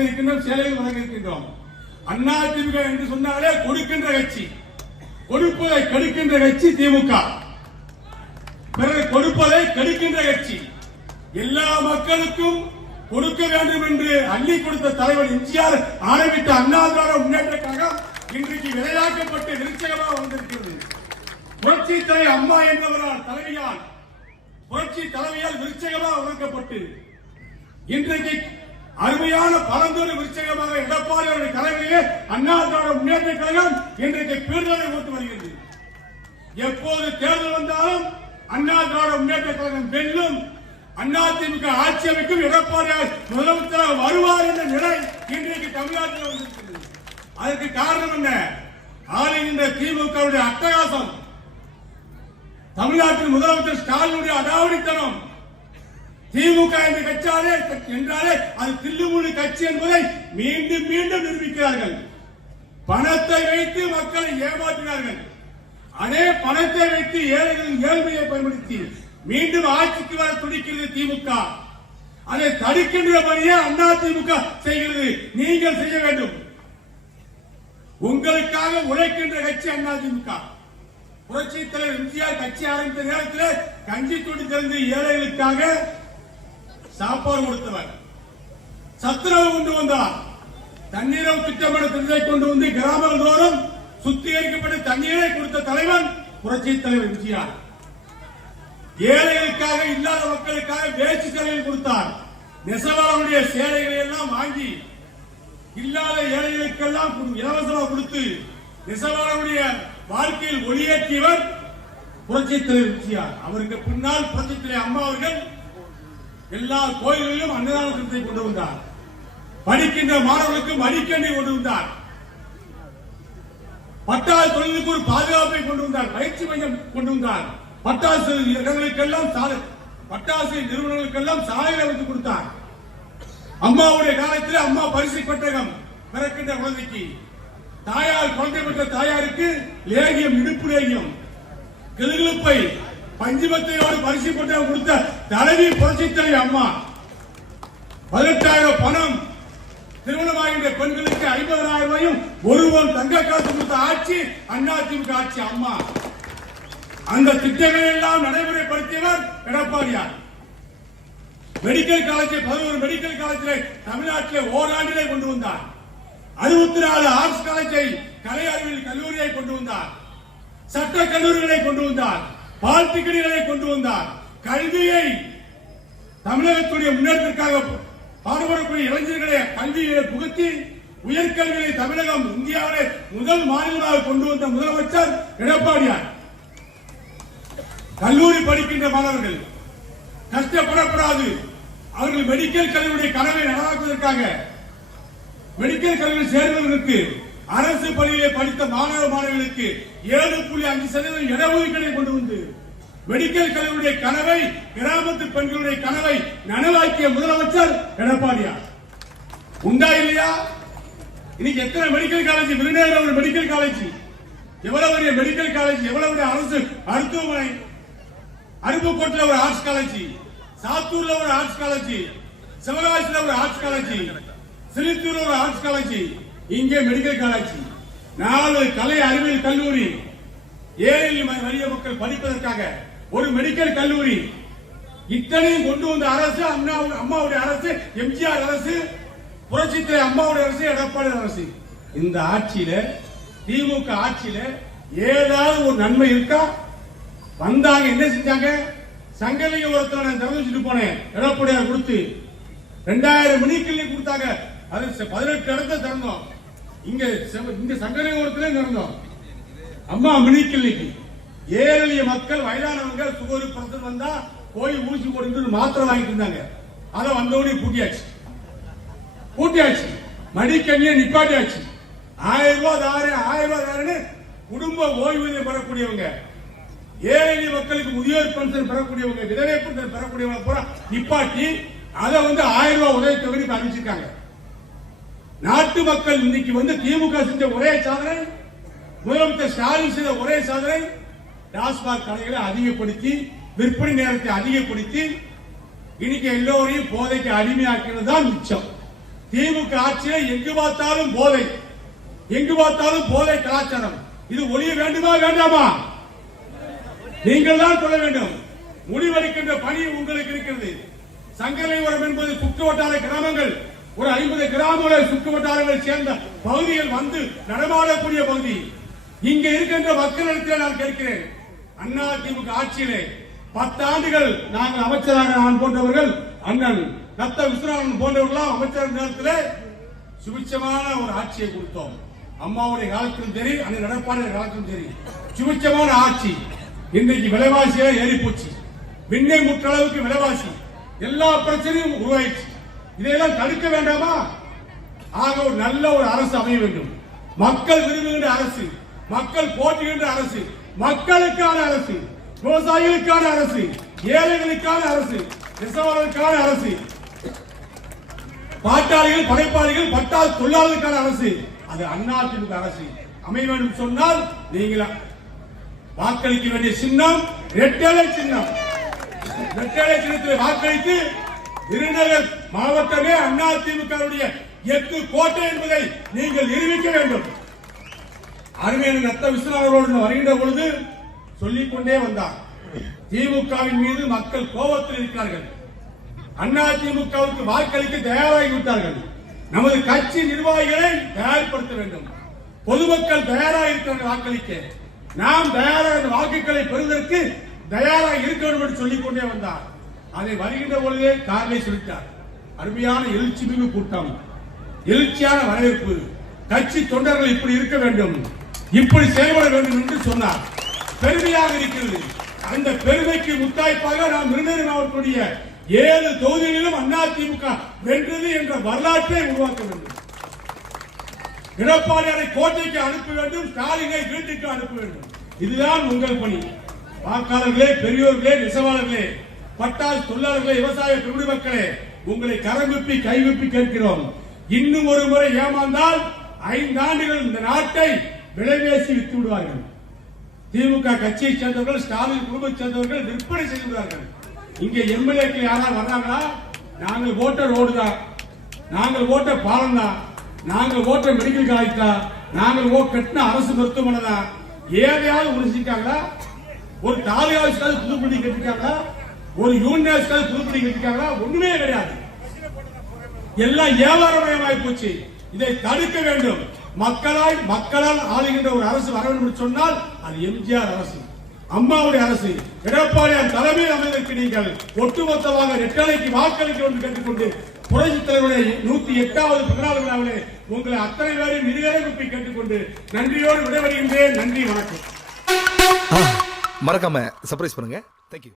வழங்க இருக்கின்றோம், சேலைகள் வழங்க இருக்கின்றோம். அதிமுக என்று சொன்னாலே கொடுக்கின்ற கட்சி, கொடுப்பதை கெடுக்கின்ற கட்சி திமுக. பிறகு கொடுப்பதை கெடுக்கின்ற கட்சி. எல்லா மக்களுக்கும் கொடுக்க வேண்டும் என்று அள்ளி கொடுத்த தலைவர் எம்ஜிஆர் ஆரம்பித்த அண்ணா திராவிட முன்னேற்ற கழகம் இன்றைக்கு விளையாக்கப்பட்டு விருட்சகமாக வந்திருக்கிறது. புரட்சி தலைவர் அம்மா என்பவரால் தலைவியால், புரட்சி தலைவியால் விருட்சகமாக வளர்க்கப்பட்டு இன்றைக்கு அருமையான பலந்தொரு விருட்சகமாக எடப்பாடி அவருடைய தலைவரிலே அண்ணா திராவிட முன்னேற்ற கழகம் இன்றைக்கு பேர்தலை ஓட்டு வருகிறது. எப்போது தேர்தல் வந்தாலும் அண்ணா திராவிட முன்னேற்ற கழகம் வெல்லும், அதிமுக ஆட்சி அமைக்கும், எடப்பாடியார் முதலமைச்சராக வருவார் என்ற நிலை இன்றைக்கு தமிழ்நாட்டில் வந்திருக்கிறது. அதற்கு காரணம் என்ன? ஆளுகின்ற திமுகவுடைய அட்டகாசம், தமிழ்நாட்டில் முதலமைச்சர் ஸ்டாலினுடைய அடாவடித்தனம். திமுக என்ற கட்சியாலே என்றாலே அது தில்லுமுள்ளு கட்சி என்பதை மீண்டும் மீண்டும் நிரூபிக்கிறார்கள். பணத்தை வைத்து மக்களை ஏமாற்றினார்கள். அதே பணத்தை வைத்து ஏழைகளின் ஏழ்மையை பயன்படுத்தி மீண்டும் ஆட்சிக்கு வர துடிக்கிறது திமுக. அதை தடுக்கின்ற பணியை அதிமுக செய்கிறது. நீங்கள் செய்ய வேண்டும். உங்களுக்காக உழைக்கின்ற கட்சி அதிமுக. புரட்சி தலைவர் எம்ஜிஆர் கட்சி ஆரம்பித்த நேரத்தில் கஞ்சி துணி திறந்து ஏழைகளுக்காக சாப்பாடு கொடுத்தவர், சத்துணவு கொண்டு வந்தார், தண்ணீரம் திட்டமிடத்தை கொண்டு வந்து கிராமங்கள் தோறும் சுத்திகரிக்கப்பட்ட தண்ணீரை கொடுத்த தலைவன் புரட்சி தலைவர் எம்ஜிஆர். ஏழைகளுக்காக, இல்லாத மக்களுக்காக வேட்சி தலைவர் கொடுத்தார். நெசவாளருடைய சேலைகளை எல்லாம் வாங்கி இல்லாத ஏழைகளுக்கெல்லாம் இலவசமாக கொடுத்து நெசவாளருடைய வாழ்க்கையில் ஒளியேற்றியவர் புரட்சி தலைவர் எம்ஜிஆர். அவருக்கு பின்னால் புரட்சி தலைவர் அம்மா அவர்கள் எல்லா கோயில்களிலும் அன்னதான திட்டத்தை கொண்டு வந்தார். படிக்கின்ற மாணவர்களுக்கு மடிக்கண்ணை கொண்டு வந்தார். பட்டாசு தொழிலுக்கு ஒரு பாதுகாப்பை கொண்டு வந்தார். பயிற்சி மையம் கொண்டு வந்தார். பட்டாசு இடங்களுக்கெல்லாம் பட்டாசு நிறுவனங்களுக்கெல்லாம் சாலைகளை வைத்து கொடுத்தார். அம்மாவுடைய காலத்தில் அம்மா பரிசு பெட்டகம் பிறக்கின்ற குழந்தைக்கு, தாயார் குழந்தை பெற்ற தாயாருக்கு லேகியம், இடுப்பு லேகியம், கிளுகிழுப்பை, பஞ்சுமத்தையோடு பரிசு பெட்டகம் கொடுத்த தலைவி புரட்சி தலைவர் அம்மா. 18,000 பணம் திருமணமாகின்ற பெண்களுக்கு 50,000 ரூபாயும் ஒருவன் தங்க காசு கொடுத்த ஆட்சி அதிமுக ஆட்சி அம்மா. அந்த திட்டங்களை எல்லாம் நடைமுறைப்படுத்தியவர் எடப்பாடியார். மெடிக்கல் காலேஜ் 11 மெடிக்கல் காலேஜை தமிழ்நாட்டில் ஓராண்டிலே கொண்டு வந்தார். 64 ஆர்ட்ஸ் காலேஜை, கலை அறிவியல் கல்லூரியை கொண்டு வந்தார். சட்ட கல்லூரிகளை கொண்டு வந்தார். பாலிடெக்னிக்களை கொண்டு வந்தார். கல்வியை தமிழகத்துடைய முன்னேற்றத்திற்காக பாடுபடக்கூடிய இளைஞர்களை கல்வியை புகுத்தி உயர்கல்வியை தமிழகம் இந்தியாவிலே முதல் மாநிலமாக கொண்டு வந்த முதலமைச்சர் எடப்பாடியார். கல்லூரி படிக்கின்ற மாணவர்கள் கஷ்டப்படக்கூடாது, அவர்கள் மெடிக்கல் கல்வியுடைய கனவை நனவாக்குவதற்காக மெடிக்கல் கல்வியில் சேர்வதற்கு அரசு பள்ளியிலே படித்த மாணவ மாணவிகளுக்கு 7.5% இடஒதுக்கீட்டை கொண்டு வந்து மெடிக்கல் கல்வியுடைய கனவை, கிராமத்து பெண்களுடைய கனவை நனவாக்கிய முதலமைச்சர் எடப்பாடியார். உண்டா இல்லையா? இன்னைக்கு எத்தனை medical college, Virudhunagar medical college, எவ்வளவு மெடிக்கல் காலேஜ், எவ்வளவு அரசு மருத்துவமனை, அருப்புக்கோட்டில் ஒரு ஆர்ட்ஸ் காலேஜ், சாத்தூர்ல ஒரு ஆர்ட்ஸ் காலேஜ், சிவகாசியில் ஒரு ஆர்ட்ஸ் காலேஜ், சிலித்தூர் ஒரு ஆர்ட்ஸ் காலேஜ், இங்கே மெடிக்கல் காலேஜ், 4 கலை அறிவியல் கல்லூரி, ஏழை வறிய மக்கள் படிப்பதற்காக ஒரு மெடிக்கல் கல்லூரி, இத்தனையும் கொண்டு வந்த அரசு அம்மாவுடைய அரசு, எம்ஜிஆர் அரசு, புரட்சி தலைவர் அம்மாவுடைய அரசு, எடப்பாடி அரசு. இந்த ஆட்சியில, திமுக ஆட்சியில ஏதாவது ஒரு நன்மை இருக்கா? வந்தாங்க, என்ன செஞ்சாங்க? சங்கலிங்கபுரத்தில் நான் திறந்து வச்சுட்டு போனேன், எடப்பாடியார் கொடுத்து 2000 மினிக்கிள்ளி கொடுத்தாங்க. அது 18 இடத்தை திறந்தோம். இங்க சங்கலிங்கபுரத்திலே திறந்தோம். அம்மா மினிக்கிள்ளிக்கு ஏழை மக்கள், வயதானவங்க, சுகர் பிரச்சனை வந்தா போய் ஊசி போட்டு மாத்திரை வாங்கிட்டு இருந்தாங்க. அதை வந்தோடனே பூட்டியாச்சு, மடிக்கண்ணியை நிப்பாட்டியாச்சு. 1000 ரூபாய் தாரேன், 1000 ரூபாய் தாரேன்னு குடும்ப ஓய்வூதியம் பெறக்கூடியவங்க, ஏழை மக்களுக்கு முதியோர் பென்ஷன் பெறக்கூடியவங்க, விதவை பென்ஷன் பெறக்கூடியவங்க பூரா நிப்பாட்டி அதை 1000 ரூபாய் உதவித்தொகை அறிவிச்சிருக்காங்க. நாட்டு மக்கள் இன்னைக்கு திமுக செஞ்ச ஒரே சாதனை, முதலமைச்சர் ஸ்டாலின் செய்த ஒரே சாதனை, டாஸ்மாக் கடைகளை அதிகப்படுத்தி, விற்பனை நேரத்தை அதிகப்படுத்தி, இன்னைக்கு எல்லோரையும் போதைக்கு அடிமையாக்கினது தான் மிச்சம். திமுக ஆட்சியில எங்கு பார்த்தாலும் போதை, எங்கு பார்த்தாலும் போதை கலாச்சாரம். இது ஒழிய வேண்டுமா வேண்டாமா? நீங்கள் தான் சொல்ல வேண்டும். முடிவெடுக்கின்ற பணி உங்களுக்கு இருக்கிறது. சங்கரலிவரம் என்பது சுற்று வட்டார கிராமங்கள், ஒரு 50 கிராமங்களை சுற்று வட்டாரங்களை சேர்ந்த பகுதிகள் வந்து நடமாடக்கூடிய பகுதி. இங்க இருக்கின்ற மக்களிடத்தில் நான் கேட்கிறேன், அண்ணா திமுக ஆட்சியிலே 10 ஆண்டுகள் நாங்கள் அமைச்சராக நான் போன்றவர்கள், அண்ணன் நத்த விஸ்வநாதன் போன்றவர்கள் அமைச்சர் நேரத்தில் சுபிட்சமான ஒரு ஆட்சியை கொடுத்தோம். அம்மாவுடைய காலத்திலும் சரி, அண்ணன் எடப்பாடி காலத்திலும் சரி சுபிட்சமான ஆட்சி. இன்றைக்கு விலைவாசியே ஏறி போச்சு, விண்ணை முற்றளவுக்கு விலைவாசி, எல்லா பிரச்சனையும் உருவாயிடுச்சு. இதையெல்லாம் தடுக்க வேண்டாமா? ஆக ஒரு நல்ல ஒரு அரசு அமைய வேண்டும். மக்கள் விரும்புகின்ற அரசு, மக்கள் போற்றுகின்ற அரசு, மக்களுக்கான அரசு, விவசாயிகளுக்கான அரசு, ஏழைகளுக்கான அரசு, நெசவாளர்களுக்கான அரசு, பாட்டாளிகள், படைப்பாளிகள், பட்டாள தொழிலாளர்களுக்கான அரசு. அது அதிமுக அரசு அமைய வேண்டும் சொன்னால் நீங்கள் வாக்களிக்க வேண்டிய சின்னம் ரெட்டலை சின்னம். ரெட்டலை சின்னத்தில் வாக்களித்து விருதுநகர் மாவட்டமே அதிமுகவுடைய எட்டு கோட்டை என்பதை நீங்கள் நிரூபிக்க வேண்டும். அருமையான நத்த விஸ்வநாதரோடு வருகின்ற பொழுது சொல்லிக் கொண்டே வந்தார், திமுகவின் மீது மக்கள் கோபத்தில் இருக்கிறார்கள், அதிமுகவுக்கு வாக்களிக்க தயாராகிவிட்டார்கள். நமது கட்சி நிர்வாகிகளை தயார்படுத்த வேண்டும். பொதுமக்கள் தயாராக இருக்கிறார்கள் வாக்களிக்க. நாம் தயாராக வாக்குகளை பெறுவதற்கு தயாராக இருக்க வேண்டும் என்று சொல்லிக் கொண்டே வந்தார். அதை வருகின்ற பொழுதே கார்லை சொல்லிட்டார். அருமையான எழுச்சி மிகு கூட்டம், எழுச்சியான வரவேற்பு, கட்சி தொண்டர்கள் இப்படி இருக்க வேண்டும், இப்படி செயல்பட வேண்டும் என்று சொன்னார். பெருமையாக இருக்கிறது. அந்த பெருமைக்கு முத்தாய்ப்பாக நாம் விருதுநகர் மாவட்டத்துடைய 7 தொகுதிகளிலும் அதிமுக வென்றது என்ற வரலாற்றை உருவாக்க வேண்டும். எடப்பாடியாரை கோட்டைக்கு அனுப்ப வேண்டும், ஸ்டாலினை வீட்டுக்கு அனுப்ப வேண்டும். இதுதான் உங்கள் பணி. வாக்காளர்களே, பெரியோர்களே, நெசவாளர்களே, பட்டாள தொழிலாளர்களே, விவசாய குடிமக்களே, உங்களை கரங்குப்பி கைகுப்பி கேட்கிறோம். இன்னும் ஒரு முறை ஏமாந்தால் 5 ஆண்டுகள் இந்த நாட்டை விலைபேசி வித்து விடுவார்கள். திமுக கட்சியை சேர்ந்தவர்கள், ஸ்டாலின் குடும்பத்தை சேர்ந்தவர்கள் விற்பனை செய்து விடுவார்கள். இங்கே எம்எல்ஏக்கள் யாராவது வர்றாங்களா? நாங்கள் ஓட்ட ரோடு தான், நாங்கள் ஓட்ட பாலம் தான், நாங்கள் ஓட்ட மெடிக்கல் காலேஜ் தான், நாங்கள் கட்டின அரசு மருத்துவமனை தான். ஏதையாவது உணர்ச்சிருக்காங்களா? ஒரு தாலுகா ஆஃபீஸ்க்காவது புது பில்டிங் கட்டிருக்காங்களா? ஒரு யூனியன் ஆஃபீஸ்க்காவது புது பில்டிங் கட்டிருக்காங்களா? ஒண்ணுமே கிடையாது. எல்லாம் வியாபாரமயமாய் போச்சு. இதை தடுக்க வேண்டும். மக்களால் ஆளுகின்ற ஒரு அரசு வர வேண்டும் என்று சொன்னால் அது எம்ஜிஆர் அரசு, அம்மாவுடைய அரசு, எடப்பாடியார் தலைமையில் அமைவதற்கு நீங்கள் ஒட்டுமொத்தமாக ரெட்டலைக்கு வாக்களிக்க வேண்டும் கேட்டுக்கொண்டு புரட்சித் தலைவருடைய 108வது பிறந்தநாள் விழாவிலே உங்களை அத்தனை பேரையும் இருவேரை குப்பி கேட்டுக்கொண்டு நன்றியோடு விடைபெறுகின்றேன். நன்றி, வணக்கம். மறக்காம சர்ப்ரைஸ் பண்ணுங்க. தேங்க்யூ.